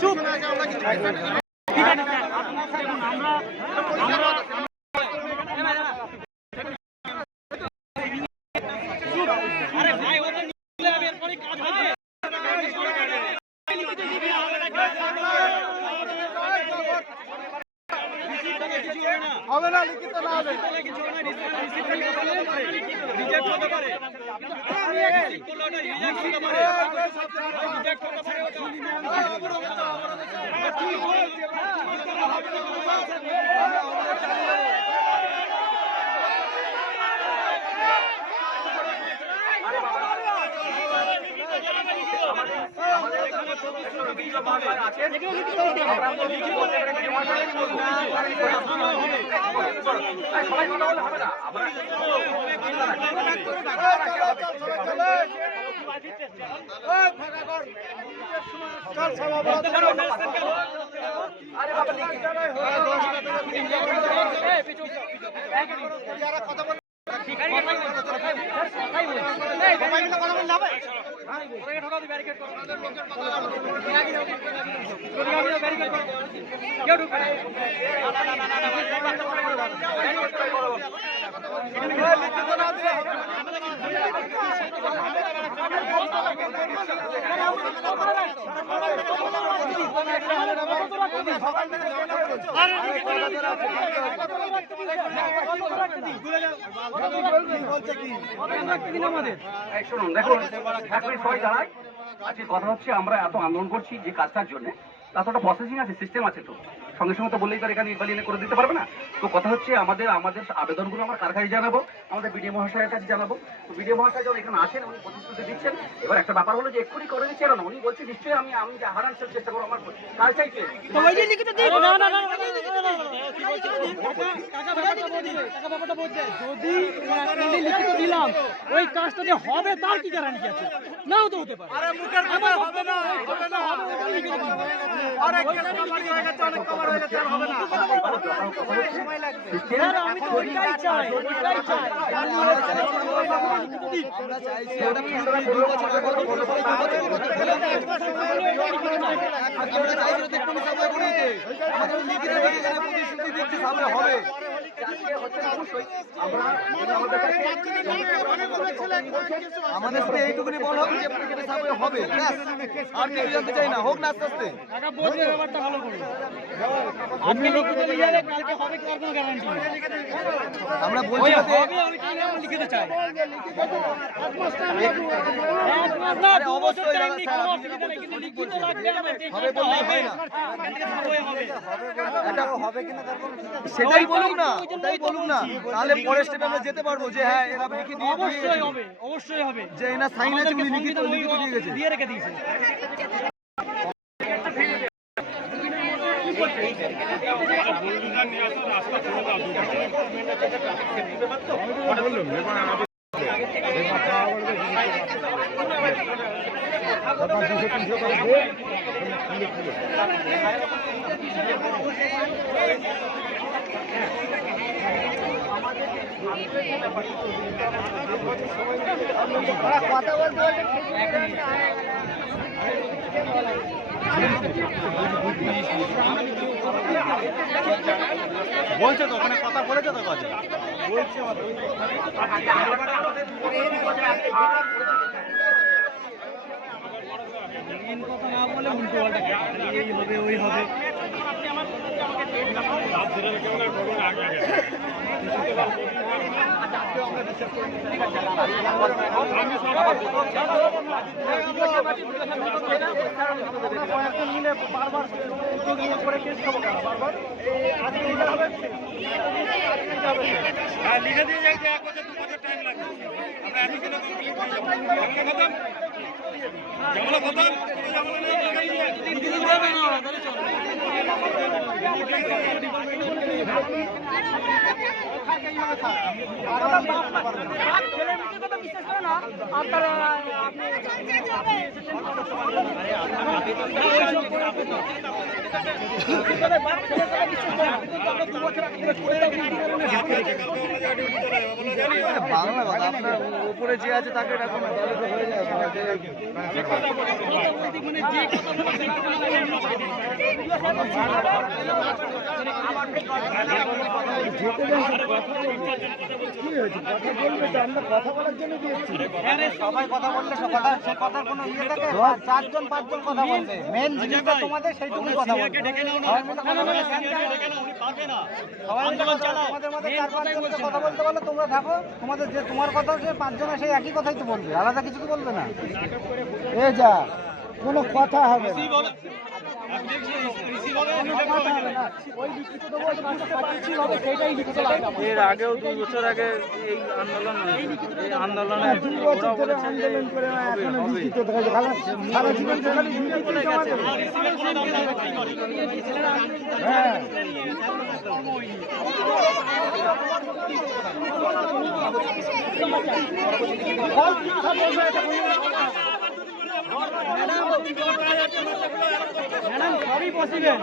চুপ ঠিক আছে আমরা হবে না, লিখিত না হবে। শুনুন, দেখুন সবাই দাঁড়ায়। আজকে কথা হচ্ছে আমরা এত আন্দোলন করছি যে কাজটার জন্য, তার তো একটা প্রসেসিং আছে, সিস্টেম আছে। তো সঙ্গে সঙ্গে তো বললেই তো এখানে ইনভালিনে করে দিতে পারবে না। তো কথা হচ্ছে আমাদের আবেদনগুলো আমরা কার কাছে জানাবো, আমাদের বিডিও মহাশয়ের কাছে জানাবো। তো বিডিও মহাশয় যখন এখানে আসেন উনি প্রতিশ্রুতি দিচ্ছেন। এবার একটা ব্যাপার হলো যে এক্ষুনি করে দিচ্ছে না, উনি বলছে নিশ্চয়ই আমি হারানোর চেষ্টা করবো আমার কাজ চাইছে। যদি লিখিত দিলাম ওই কাজটা যে হবে তার কি গ্যারান্টি আছে? নাও তো হতে পারে। আমি তো ওইটাই চাই, ওইটাই চাই। আমাদের সাথে এইটুকুনি বল হবে যে হবে, আর কিছু জানতে চাই না, হোক না আস্তে আস্তে। ব্যাপারটা ভালো করে আজকে লিখিত নিয়ে যাবে, কালকে হবে কি কোনো গ্যারান্টি নেই। আমরা বলছি আমি লিখিতে চাই। অবশ্যই কোনো অসুবিধা নেই, কিন্তু লিখিত লাগবে। সেটাই বলুক না, ওটাই বলুক না, তাহলে পরের স্টেপে আমরা যেতে পারবো যে হ্যাঁ এরা লিখিত অবশ্যই হবে, অবশ্যই হবে। যে এনা সাইন আছে উনি লিখিত দিয়ে গেছে, দিয়ে রেখে দিয়েছে। কথা বলতে বলছে তো ওখানে কথা বলেছে তো কাজে বলছে মেন কথা না বলে উল্টো পাল্টা এই হবে ওই হবে। লিখে দিয়ে যাই 1 বছর 2 বছর টাইম লাগবে। আমরা এত কিলো কমপ্লিট হয়ে যাবো। ঝামেলা খতম। আপনারা বাংলা কথা, আপনার উপরে যে আছে তাকে ডাকুন না, তাহলে তো হয়ে যায়। সবাই কথা বললে সে কথার কোনো ইয়ে থাকে? 4জন 5জন কথা বলবে, মেন জিনিসটা তোমাদের সেইটুকুই কথা বলবে। তোমাদের মধ্যে 4-5 জনকে কথা বলতে বলো, তোমরা থাকো, তোমাদের যে তোমার কথা সে 5 জন সেই একই কথাই তো বলবে, আলাদা কিছু তো বলবে না। এ যা কোনো কথা হবে না। এর আগেও 2 বছর আগে এই আন্দোলনে 2 বছর ধরে আন্দোলন করে এখনো লিখিত সারা জীবন বলে গেছে। হ্যাঁ ম্যাডাম সবই পসিবল।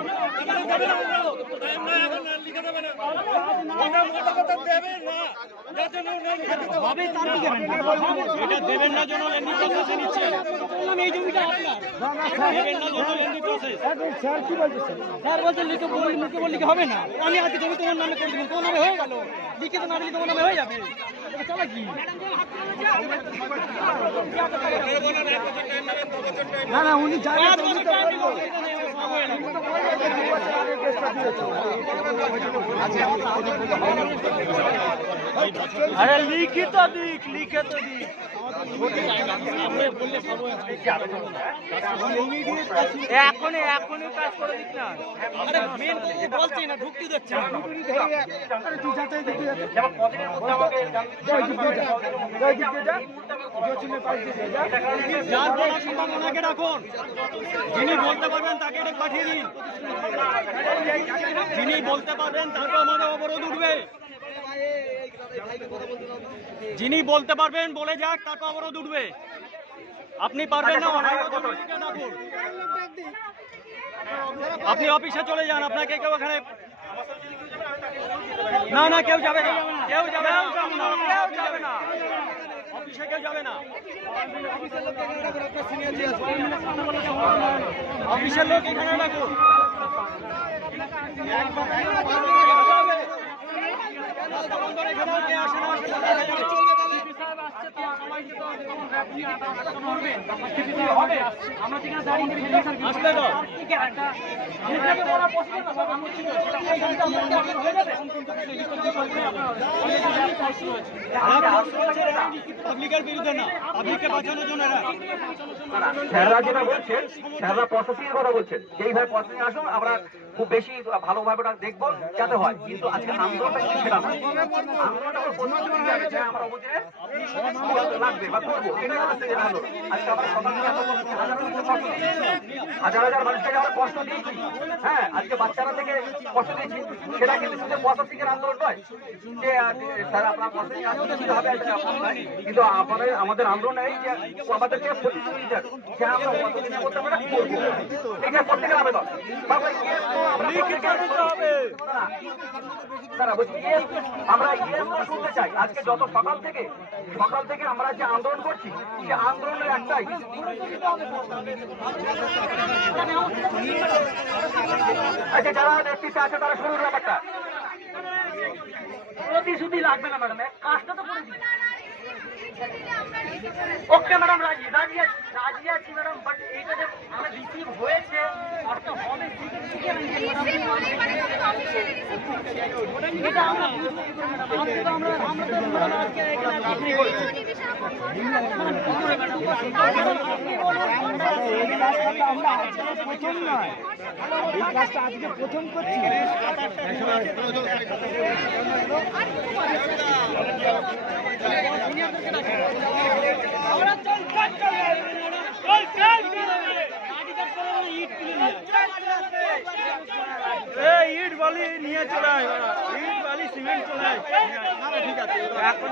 এটা দেবেন না জন্য লেন্ডি প্রসেসে নিচ্ছে। এই জমিটা আপনার, দেবেন না জন্য লেন্ডি প্রসেস। স্যার কি বলছে? স্যার বলছে লিখে বললে কি হবে না? আমি আজকে জমি তোমার নামে করে দিলাম, তোমার নামে হয়ে গেল। লিখিত না দিলে তোমার নামে হয়ে যাবে। চলো কি না না, উনি জানেন তো, উনি তো আরে লিখিত দিক, লিখিত দিক। এখনই কাজ করে দিক না। বলছি না, ঢুকতে দিচ্ছে না। যার বলার সম্ভাবনাকে রাখুন, যিনি বলতে পারবেন তাকে এটা পাঠিয়ে দিন। যিনি বলতে পারবেন তারপর আমাদের অবরোধ উঠবে। যিনি বলতে পারবেন বলে যাক, তারপর অবরোধ উঠবে। আপনি পারবেন না, ডাকুন। আপনি অফিসে চলে যান, আপনাকে কেউ এখানে না না কেউ যাবে না, কেউ যাবে না, কেউ যাবে না, অফিসে কেউ যাবে না। অফিসের লোক এখানে রাখুন। রাস্তা বন্ধ রেখে দাও, কে আসে না আসে না দেখা যাবে। আসলে তো পাবলিকের বিরুদ্ধে না, পাবলিককে বাঁচানোর জন্য। স্যাররা যেটা বলছেন, স্যাররা প্রসেসিং এর কথা বলছেন, যেইভাবে প্রসেসিং আসুন আমরা খুব বেশি ভালোভাবে ওটা দেখবো যাতে হয়। কিন্তু আজকে আন্দোলনটা কিন্তু সেটা নয়। আন্দোলনটা আমরা প্রতিদিন যাবে যে আমরা অবধি লাগবে বা করবো, এটাই হচ্ছে যে আন্দোলন। আজকে আমরা সকাল থেকে এত হাজার হাজার মানুষকে আমরা কষ্ট দিয়েছি। হ্যাঁ, আজকে বাচ্চারা থেকে কষ্ট দিয়েছি, সেটা কিন্তু শুধু প্রসেসিং এর আন্দোলন নয় যে স্যার আপনার প্রসেসিং আন্দোলন দিতে হবে, কিন্তু আমাদের আন্দোলন এই যে আমাদেরকে প্রতিশ্রুতি দিতে হবে যে আমরা অতদিনের মধ্যে আমরা করবো। এটা প্রত্যেকের আবেদন। আমরা শুনতে চাই। আজকে যত সকাল থেকে আমরা যে আন্দোলন করছি, সে আন্দোলনের একটাই, আচ্ছা যারা নেতৃত্বে আছে তারা শুরুর ব্যাপারটা প্রতিশ্রুতি লাগবে না ম্যাডাম, কাজটা তো করে দিন। ওকে ম্যাডাম, রাজি আছি ম্যাডাম, বাট এইটা যে আমরা রিসিভ হয়েছে অর্থ হবে এটা আমরা বুঝবো কি করে ম্যাডাম? আমরা তো আজকে এখানে আপনি বলছেন এই কাজটা আমরা আজকে প্রথম নয়, এই কাজটা আজকে প্রথম করছি। ইট বালি নিয়ে চলে আয়, ইট বালি সিমেন্ট চলে আয়। ঠিক আছে, এখন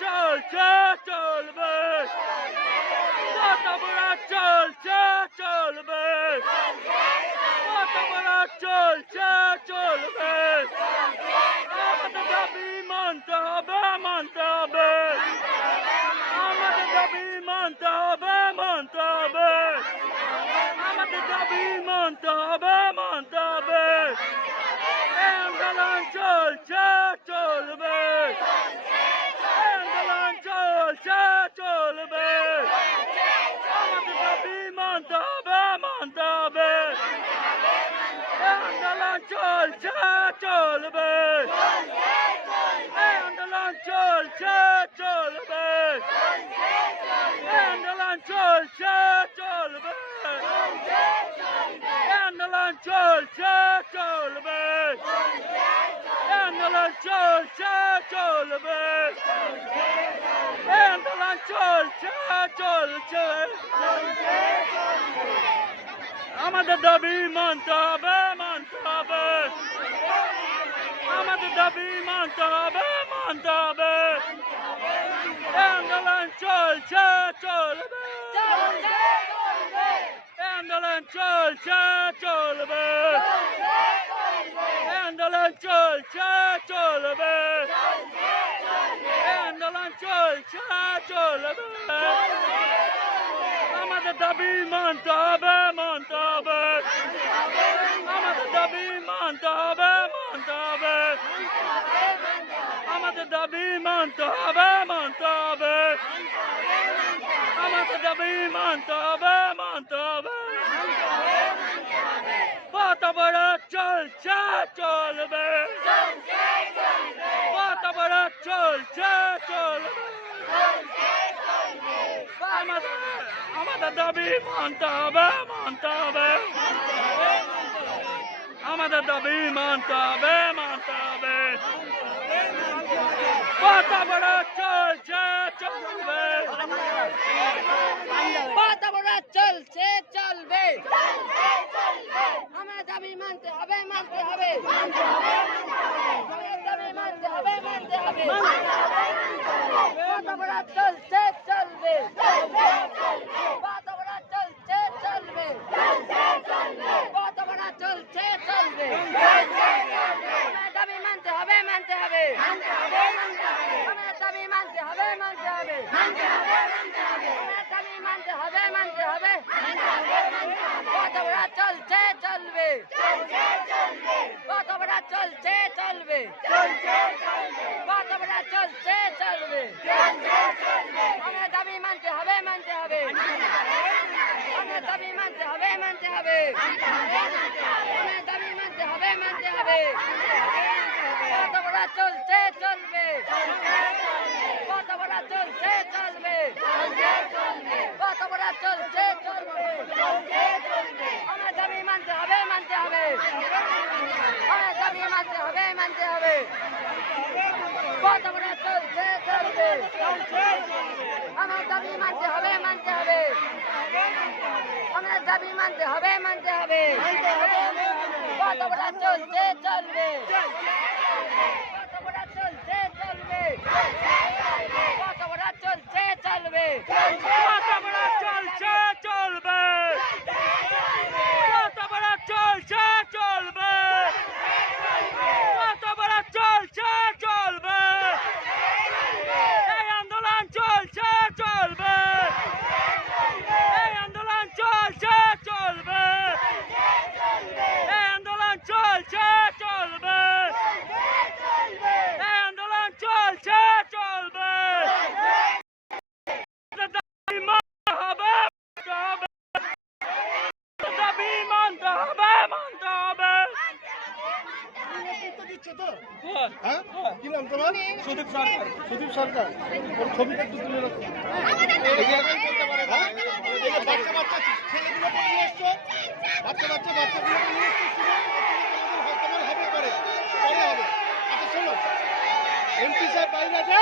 চলছে চলবে, কত বড় চলছে চলবে, কত বড় চলছে চলবে, আমাদের দাবি মানতে হবে মানতে হবে, আমাদের দাবি মানতে হবে মানতে হবে, আমাদের দাবি মানতে হবে মানতে হবে, আন্দোলন চলছে চলবে, আন্দোলন চলছে চলবে, আমাদের দাবি মানতে হবে মানতে হবে, আন্দোলন চলছে চলবে, আন্দোলন চলছে চলবে, আন্দোলন চলছে চলবে, আন্দোলন চলছে চলবে, আন্দোলন চলছে চলবে, আন্দোলন চলছে চলছে, আমাদের দাবি মানতে হবে মানতে হবে, আমাদের দাবি মানতে হবে মানতে হবে, আন্দোলন চলছে চলবে, আন্দোলন চলছে চলবে, আন্দোলন চলছে চলবে, আন্দোলন চলছে চলবে, আমাদের দাবি মানতে হবে মানতে হবে, আমাদের দাবি মানতে হবে মানতে হবে, আমাদের দাবি মানতে হবে মানতে হবে, আমাদের দাবি মানতে হবে মানতে হবে, কত বড় চলছে চলবে, কত বড় চলছে চলবে, আমাদের দাবি মানতে হবে মানতে হবে, আমাদের দাবি মানতে হবে মানতে হবে, কত বড় চলছে চলবে, কত বড় চলছে চলবে, আমার দাবি মানতে হবে মানতে হবে, আমার দাবি মানতে হবে মানতে হবে, কত বড় চলছে চলবে, কত বড় চলছে চলবে, কত বড় চলছে চলবে, আমার দাবি মানতে হবে মানতে হবে, আমার দাবি মানতে হবে মানতে হবে, আমার দাবি মানতে হবে মানতে হবে, কত বড় চলছে চলবে, কত বড় চলছে চলবে, কত বড় চলছে চলবে, আমার দাবি মানতে হবে মানতে হবে, আমার দাবি মানতে হবে মানতে হবে, আমার দাবি মানতে হবে মানতে হবে, কত বড় চলছে চলবে, কত বড় চলছে চলবে, কত বড় চলছে চলবে, আমার দাবি মানতে হবে মানতে হবে, আমার দাবি মানতে হবে মানতে হবে, কত বড় চলছে চলবে, আমার দাবি মানতে হবে মানতে হবে, আমার দাবি মানতে হবে মানতে হবে, কত বড় চলছে চলবে, কত বড় চলছে চলবে, কত বড় চলছে চলবে, কত বড় চলছে চলবে, কত বড় চলছে চলবে, কত বড় চলছে চলবে, এই আন্দোলন চলছে চলবে, এই আন্দোলন চলছে চলবে, এই আন্দোলন চলছে চলবে, এই আন্দোলন চলছে চলবে, দাবি মানতে হবে দাবি মানতে হবে মানতে হবে। দিচ্ছে তো হ্যাঁ কি নাম তোমার? সুদীপ সরকার। সুদীপ সরকার, ওর ছবিটা একটু তুলে রাখো। বাচ্চা বাচ্চা ছেলেগুলো নিয়ে এসছো, বাচ্চা বাচ্চাগুলো নিয়ে এসছো, তোমার হবে পরে পরে হবে। আচ্ছা শোনো, এমপি সাহেব বাইরে আছে,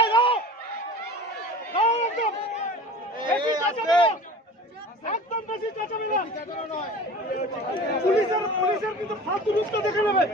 একদম বেশি চেঁচাবে না, একদম বেশি চেঁচাবে না, পুলিশের কিন্তু ফালতু রূপটা দেখে নেবে।